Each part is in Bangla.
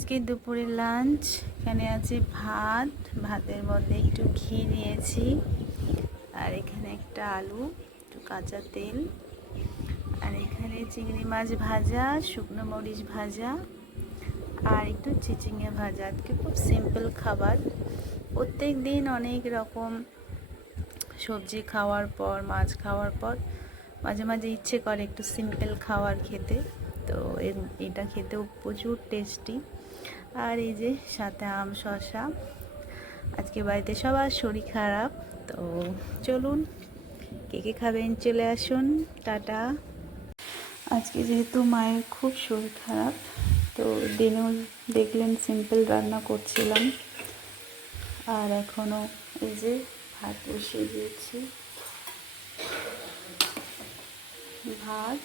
আজকে দুপুরে লাঞ্চ এখানে আছে ভাত, ভাতের মধ্যে একটু ঘি নিয়েছি, আর এখানে একটা আলু, একটু কাঁচা তেল, আর এখানে চিংড়ি মাছ ভাজা, শুকনো মরিচ ভাজা, আর একটু চিচিঙে ভাজা, আজকে খুব সিম্পল খাবার। প্রত্যেক দিন অনেক রকম সবজি খাওয়ার পর, মাছ খাওয়ার পর, মাঝে মাঝে ইচ্ছে করে একটু সিম্পল খাবার খেতে, তো এটা খেতেও প্রচুর টেস্টি আর এই যে সাথে আম শশা আজকে বাড়িতে সবার শরীর খারাপ, তো চলুন, কে কে খাবেন চলে আসুন, টাটা। আজকে যেহেতু মায়ের খুব শরীর খারাপ, তো দিনেও দেখলেন সিম্পল রান্না করছিলাম। আর এখনও এই যে ভাত বসিয়ে দিয়েছি। ভাত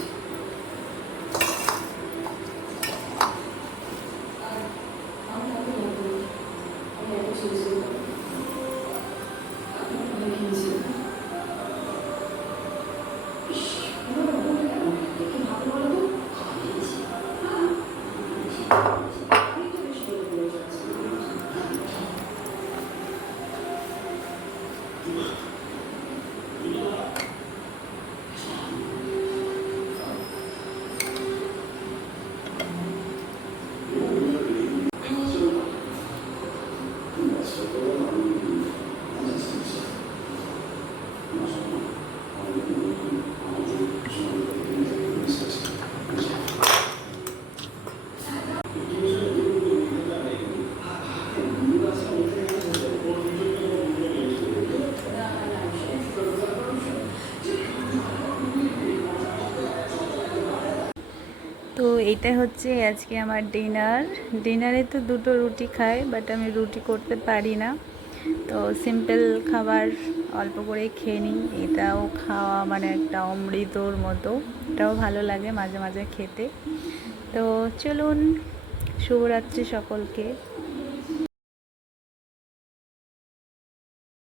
choosing তো এটা হচ্ছে আজকে আমার ডিনার ডিনারে তো দুটো রুটি খাই বাট আমি রুটি করতে পারি না। তো সিম্পল খাবার অল্প করে খেয়ে নিই। এটাও খাওয়া মানে একটা অমৃতর মতো। এটাও ভালো লাগে মাঝে মাঝে খেতে। তো চলুন, শুভরাত্রি সকলকে।